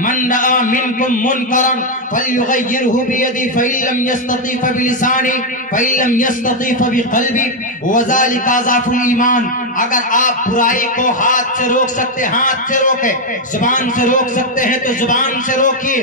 من رأى منكم منكرا فليغيره بيده فإن لم يستطع فبلسانه فإن لم يستطع فبقلبه وذلك ضعف الإيمان. اگر آپ برائی کو ہاتھ سے روک سکتے ہاتھ سے روکے، زبان سے روک سکتے ہیں تو زبان سے روکیے.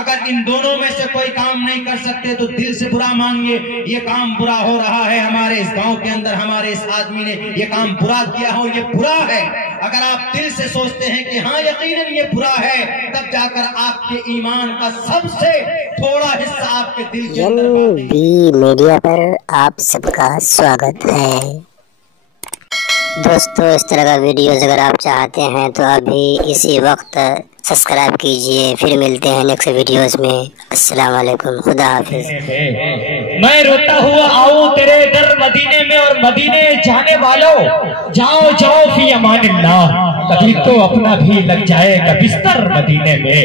اگر ان دونوں میں سے کوئی کام نہیں کر سکتے تو دل سے برا مانگیے. یہ کام برا ہو رہا ہے ہمارے اس گاؤں کے اندر، ہمارے اس آدمی نے یہ کام برا کیا ہو، یہ برا ہے. اگر آپ دل سے سوچتے ہیں کہ ہاں یقیناً یہ برا ہے، تب جا کر آپ کے ایمان کا سب سے تھوڑا حصہ آپ کے دل کے اندر میڈیا پر آپ سب کا سواگت ہے. دوستو اس طرح کا ویڈیوز اگر آپ چاہتے ہیں تو ابھی اسی وقت سبسکرائب کیجئے. پھر ملتے ہیں نیکسٹ ویڈیوز میں. السلام علیکم، خدا حافظ. میں روتا ہوا آؤں تیرے در مدینے میں، اور مدینے جانے والوں جاؤ جاؤ فی امان اللہ. کبھی تو اپنا بھی لگ جائے گا بستر مدینے میں،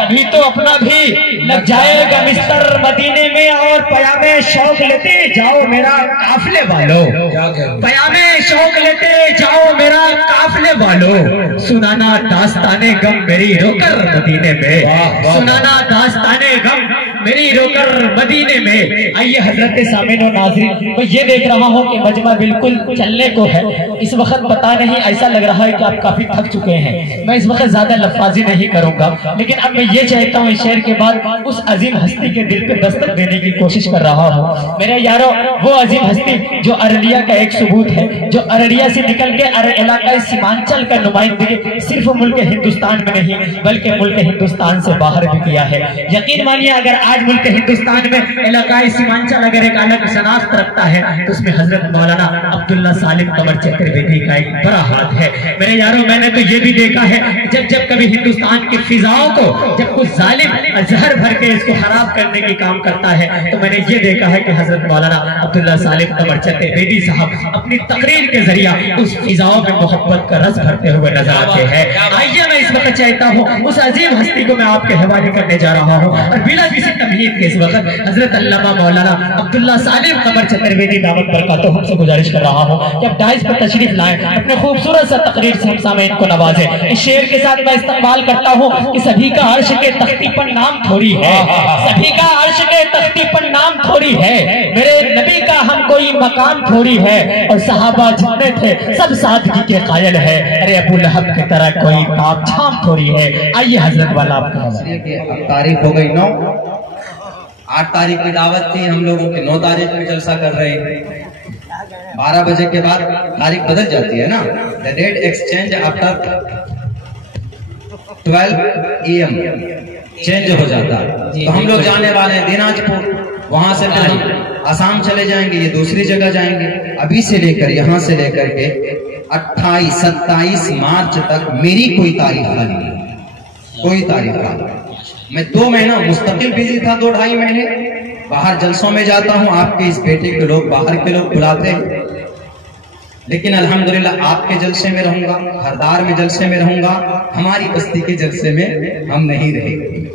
کبھی تو اپنا بھی لگ جائے گا بستر مدینے میں. اور پیام شوق لیتے جاؤ میرا قافلے والو، پیام شوق لیتے جاؤ میرا قافلے والو. سنانا داستان غم میری رو کر مدینے میں، سنانا داستان غم میری رو کر مدینے میں. آئیے حضرت سامعین و ناظرین، میں یہ دیکھ رہا ہوں کہ مجمع بالکل چلنے کو ہے. اس وقت پتہ نہیں، ایسا لگ رہا ہے کہ آپ کافی تھک چکے ہیں. میں اس وقت زیادہ لفاظی نہیں کروں گا، لیکن اب میں یہ چاہتا ہوں اس شعر کے بعد اس عظیم ہستی کے دل پہ دستک دینے کی کوشش کر رہا ہوں. میرے یارو، وہ عظیم ہستی جو ارریہ کا ایک ثبوت ہے، جو ارریہ سے نکل کے علاقہ سیمانچل کا نمائندگی صرف ملک ہندوستان میں نہیں بلکہ ملک ہندوستان سے باہر بھی کیا ہے. یقین مانیے اگر آج ملک ہندوستان میں علاقہ سیمانچل اگر ایک الگ شناخت رکھتا ہے تو اس میں حضرت مولانا عبداللہ سالم قمر چکرویدی کا ایک بڑا ہاتھ ہے. میرے یاروں، میں نے تو یہ بھی دیکھا ہے جب کبھی ہندوستان کی فضاؤں کو جب کوئی ظالم زہر بھر کے اس کو خراب کرنے کی کام کرتا ہے تو میں نے یہ دیکھا ہے کہ حضرت مولانا عبداللہ سالم قمر چکرویدی صاحب اپنی تقریر کے ذریعہ اس فضاؤں میں محبت کا رس بھرتے ہوئے نظر آتے ہیں. آئیے میں اس وقت چاہتا ہوں اس عظیم ہستی کو میں آپ کے حوالے کرنے جا رہا ہوں، اور بلا کسی تمہید کے اس وقت حضرت علامہ مولانا عبداللہ سالم قمر چکرویدی دامت برکاتہ ہم سے گزارش کر رہا ہوں کہ اب ڈائز پر تشریف لائیں، اپنے خوبصورت سا تقریر سے ہم سامعین کو نوازیں. اس شعر کے ساتھ میں استقبال کرتا ہوں کہ سبھی کا عرش کے تختی پر نام تھوڑی ہے، سبھی کا عرش کے تختی پر نام تھوڑی ہے. میرے نبی کا ہم کوئی مقام تھوڑی ہے، اور صحابہ جتنے تھے سب سادگی کے قائل ہے. ارے ابو لہب کی طرح کوئی تاب چھام تھوڑی ہے. آئیے حضرت والا آپ کا تاریخ ہو گئی 9، 8 تاریخ کی دعوت تھی، ہم لوگوں کے 9 تاریخ میں جلسہ کر رہے ہیں. 12 بجے کے بعد تاریخ بدل جاتی ہے نا، the date exchange after 12 AM change ہو جاتا ہے. تو ہم لوگ جانے والے ہیں دیناج پور، وہاں سے پھر ہم آسام چلے جائیں گے، یہ دوسری جگہ جائیں گے. ابھی سے لے کر یہاں سے لے کر کے 28 27 مارچ تک میری کوئی تاریخ خالی نہیں، کوئی تاریخ خالی. میں 2 مہینہ مستقل بیزی تھا، 2-2.5 مہینے باہر جلسوں میں جاتا ہوں. آپ کے اس بیٹے کے لوگ باہر کے لوگ بلاتے ہیں، لیکن الحمدللہ آپ کے جلسے میں رہوں گا، ہردار میں جلسے میں رہوں گا. ہماری بستی کے جلسے میں ہم نہیں رہیں گے.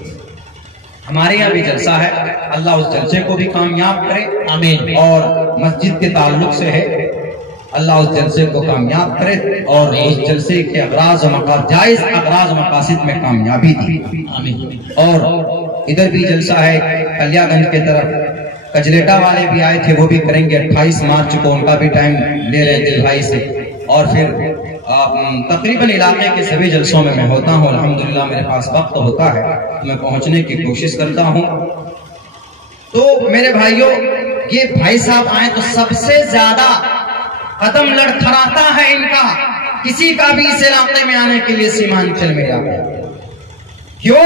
ہمارے یہاں بھی جلسہ ہے، اللہ اس جلسے کو بھی کامیاب کرے، آمین. اور مسجد کے تعلق سے ہے، اللہ اس جلسے کو کامیاب کرے اور اس جلسے کے اغراض و مقاصد، جائز اغراض و مقاصد میں کامیابی دی، آمین. اور ادھر بھی جلسہ ہے کلیا گنج کے طرف، کجلیٹا والے بھی آئے تھے، وہ بھی کریں گے 28 مارچ کو، ان کا بھی ٹائم لے رہے دل بھائی سے. اور پھر تقریباً علاقے کے سبھی جلسوں میں میں ہوتا ہوں. الحمدللہ میرے پاس وقت ہوتا ہے تو میں پہنچنے کی کوشش کرتا ہوں. تو میرے بھائیوں، یہ بھائی صاحب آئیں تو سب سے زیادہ قدم لڑکھڑاتا ہے ان کا، کسی کا بھی اس علاقے میں آنے کے لیے سیمانچل میں جاتا ہے. کیوں؟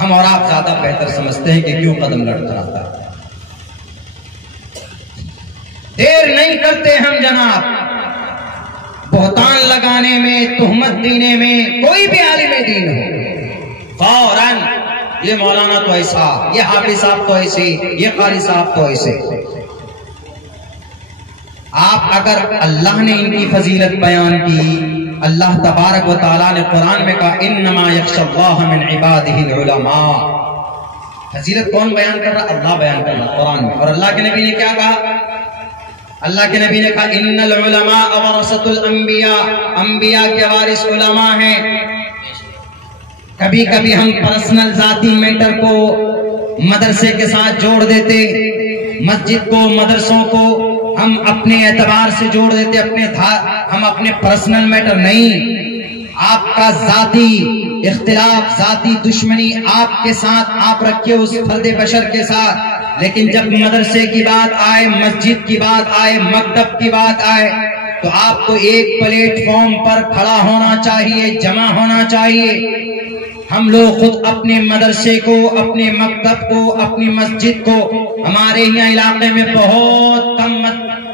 ہم اور آپ زیادہ بہتر سمجھتے ہیں کہ کیوں قدم لڑکھڑاتا ہے. دیر نہیں کرتے ہم جناب، بہتان لگانے میں، تہمت دینے میں. کوئی بھی عالم دین ہو فوراً یہ مولانا تو ایسا، یہ حافظ صاحب تو ایسے، یہ قاری صاحب تو ایسے. آپ اگر اللہ نے ان کی فضیلت بیان کی، اللہ تبارک و تعالیٰ نے قرآن میں کہا انما یخشی اللہ من عبادہ العلماء. فضیلت کون بیان کر رہا؟ اللہ بیان کر رہا قرآن میں. اور اللہ کے نبی نے کیا کہا؟ اللہ کے نبی نے کہا ان العلماء ورثۃ الانبیاء، انبیاء کے وارث علماء ہیں. کبھی کبھی ہم پرسنل ذاتی میٹر کو مدرسے کے ساتھ جوڑ دیتے، مسجد کو مدرسوں کو ہم اپنے اعتبار سے جوڑ دیتے، ہم اپنے پرسنل میٹر نہیں۔ آپ کا ذاتی اختلاف، ذاتی دشمنی آپ کے ساتھ آپ رکھیے اس فرد بشر کے ساتھ، لیکن جب مدرسے کی بات آئے، مسجد کی بات آئے، مکتب کی بات آئے تو آپ کو ایک پلیٹ فارم پر کھڑا ہونا چاہیے، جمع ہونا چاہیے۔ ہم لوگ خود اپنے مدرسے کو، اپنے مکتب کو، اپنی مسجد کو، ہمارے یہاں علاقے میں بہت کم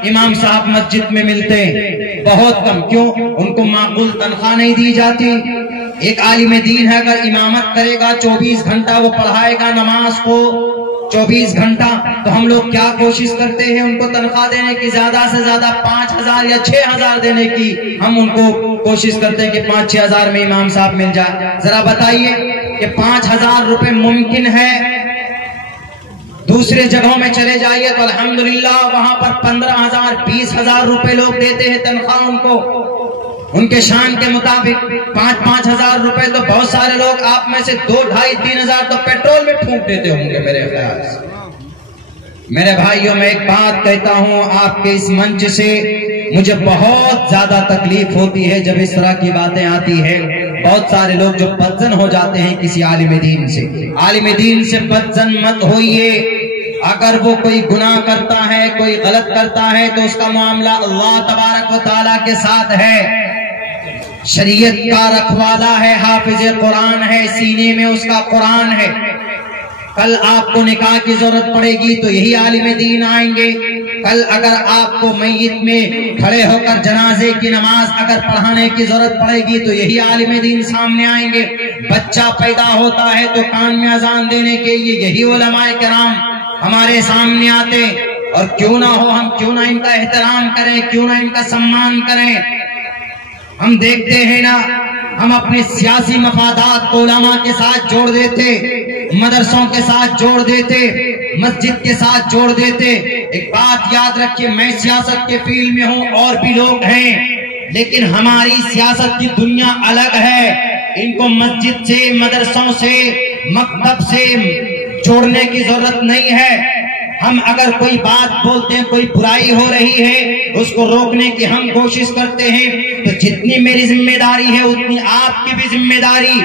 امام صاحب مسجد میں ملتے ہیں، بہت کم۔ کیوں؟ ان کو معقول تنخواہ نہیں دی جاتی۔ ایک عالم دین ہے، اگر امامت کرے گا 24 گھنٹہ وہ پڑھائے گا نماز کو، 24 گھنٹہ، تو ہم لوگ کیا کوشش کرتے ہیں ان کو تنخواہ دینے کی، زیادہ سے زیادہ 5,000 یا 6,000 دینے کی ہم ان کو کوشش کرتے ہیں کہ 5-6 ہزار میں امام صاحب مل جائے۔ ذرا بتائیے کہ 5,000 روپے ممکن ہے؟ دوسرے جگہوں میں چلے جائیے تو الحمدللہ وہاں پر 15,000 20,000 روپے لوگ دیتے ہیں تنخواہ ان کو، ان کے شان کے مطابق۔ 5-5 ہزار روپے تو بہت سارے لوگ، آپ میں سے 2-2.5-3 ہزار تو پیٹرول میں پھونک دیتے ہوں گے میرے خیال سے۔ میرے بھائیوں، میں ایک بات کہتا ہوں آپ کے اس منچ سے، مجھے بہت زیادہ تکلیف ہوتی ہے جب اس طرح کی باتیں آتی ہے۔ بہت سارے لوگ جو بدظن ہو جاتے ہیں کسی عالم دین سے۔ عالم دین سے بدظن مت ہوئیے۔ اگر وہ کوئی گناہ کرتا ہے، کوئی غلط کرتا ہے تو اس کا معاملہ اللہ تبارک و تعالیٰ کے ساتھ ہے، شریعت کا رکھوالا ہے، حافظ قرآن ہے، سینے میں اس کا قرآن ہے۔ کل آپ کو نکاح کی ضرورت پڑے گی تو یہی عالم دین آئیں گے۔ کل اگر آپ کو میت میں کھڑے ہو کر جنازے کی نماز اگر پڑھانے کی ضرورت پڑے گی تو یہی عالم دین سامنے آئیں گے۔ بچہ پیدا ہوتا ہے تو کان میں اذان دینے کے لیے یہی علماء کرام ہمارے سامنے آتے، اور کیوں نہ ہو، ہم کیوں نہ ان کا احترام کریں، کیوں نہ ان کا سمان کریں۔ ہم دیکھتے ہیں نا، ہم اپنے سیاسی مفادات کو علماء کے ساتھ جوڑ دیتے، مدرسوں کے ساتھ جوڑ دیتے، مسجد کے ساتھ جوڑ دیتے۔ ایک بات یاد رکھیے، میں سیاست کے فیلڈ میں ہوں، اور بھی لوگ ہیں، لیکن ہماری سیاست کی دنیا الگ ہے۔ ان کو مسجد سے، مدرسوں سے، مکتب سے جوڑنے کی ضرورت نہیں ہے۔ ہم اگر کوئی بات بولتے ہیں، کوئی برائی ہو رہی ہے، اس کو روکنے کی ہم کوشش کرتے ہیں، تو جتنی میری ذمہ داری ہے اتنی آپ کی بھی ذمہ داری۔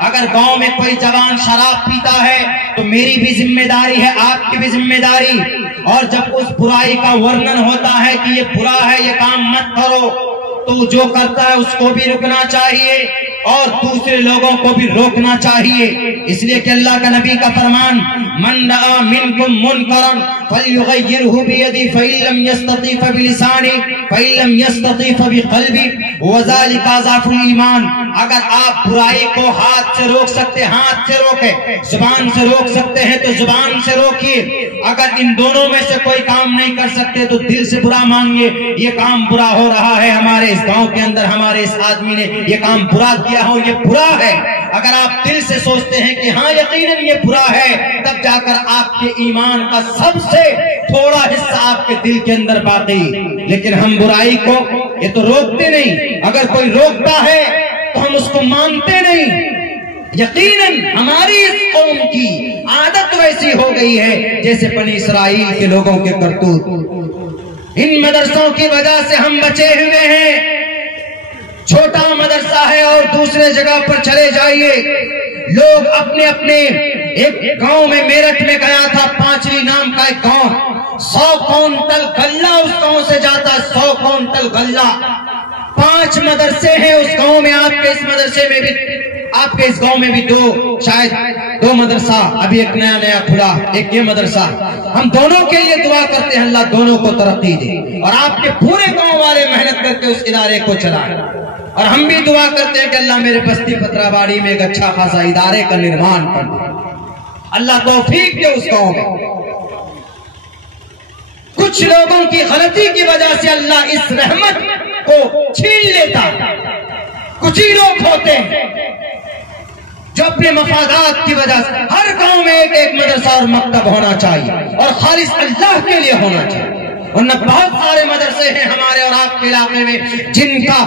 اگر گاؤں میں کوئی جوان شراب پیتا ہے تو میری بھی ذمہ داری ہے، آپ کی بھی ذمہ داری۔ اور جب اس برائی کا ورنن ہوتا ہے کہ یہ برا ہے، یہ کام مت کرو، تو جو کرتا ہے اس کو بھی رکنا چاہیے اور دوسرے لوگوں کو بھی روکنا چاہیے۔ اس لیے کہ اللہ کا نبی کا فرمان، من رأى منکم منکرا فلیغیرہ بیدہ فإن لم یستطع فبلسانہ فإن لم یستطع فبقلبہ وذلک اضعف الایمان۔ اگر آپ برائی کو ہاتھ سے روک سکتے، ہاتھ سے روکے، زبان سے روک سکتے ہیں تو زبان سے روکیے۔ اگر ان دونوں میں سے کوئی کام نہیں کر سکتے تو دل سے برا مانگیے، یہ کام برا ہو رہا ہے، ہمارے اس گاؤں کے اندر ہمارے اس آدمی نے یہ کام برا کیا ہو، یہ برا ہے۔ اگر آپ دل سے سوچتے ہیں کہ ہاں یقیناً یہ برا ہے، تب جا کر آپ کے ایمان کا سب سے تھوڑا حصہ آپ کے دل کے اندر باقی۔ لیکن ہم برائی کو یہ تو روکتے نہیں، اگر کوئی روکتا ہے تو ہم اس کو مانتے نہیں۔ یقیناً ہماری اس قوم کی عادت ویسی ہو گئی ہے جیسے بنی اسرائیل کے لوگوں کے کرتوت۔ ان مدرسوں کی وجہ سے ہم بچے ہوئے ہیں۔ چھوٹا مدرسہ ہے اور دوسرے جگہ پر چلے جائیے، لوگ اپنے اپنے، ایک گاؤں میں میرٹھ میں گیا تھا، پانچری نام کا ایک گاؤں، 100 کونٹل غلہ اس گاؤں سے جاتا، 100 کونٹل غلہ۔ 5 مدرسے ہیں اس گاؤں میں، آپ کے اس مدرسے میں بھی، آپ کے اس گاؤں میں بھی شاید 2 مدرسہ، ابھی ایک نیا کھلا، ایک یہ مدرسہ۔ ہم دونوں کے لیے دعا کرتے ہیں اللہ دونوں کو ترقی دے، اور آپ کے پورے گاؤں والے محنت کر کے اس ادارے کو چلائیں۔ اور ہم بھی دعا کرتے ہیں کہ اللہ میرے بستی پترا باڑی میں ایک اچھا خاصا ادارے کا نرمان کر دے، اللہ توفیق دے اس گاؤں میں۔ کچھ لوگوں کی غلطی کی وجہ سے اللہ اس رحمت کو چھین لیتا، کچھ ہی لوگ ہوتے ہیں جو اپنے مفادات کی وجہ سے، ہر گاؤں میں ایک ایک مدرسہ اور مکتب ہونا چاہیے اور خالص اللہ کے لیے ہونا چاہیے۔ ورنہ بہت سارے مدرسے ہیں ہمارے اور آپ کے علاقے میں جن کا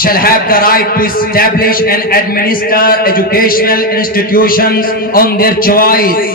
shall have the right to establish and administer educational institutions on their choice।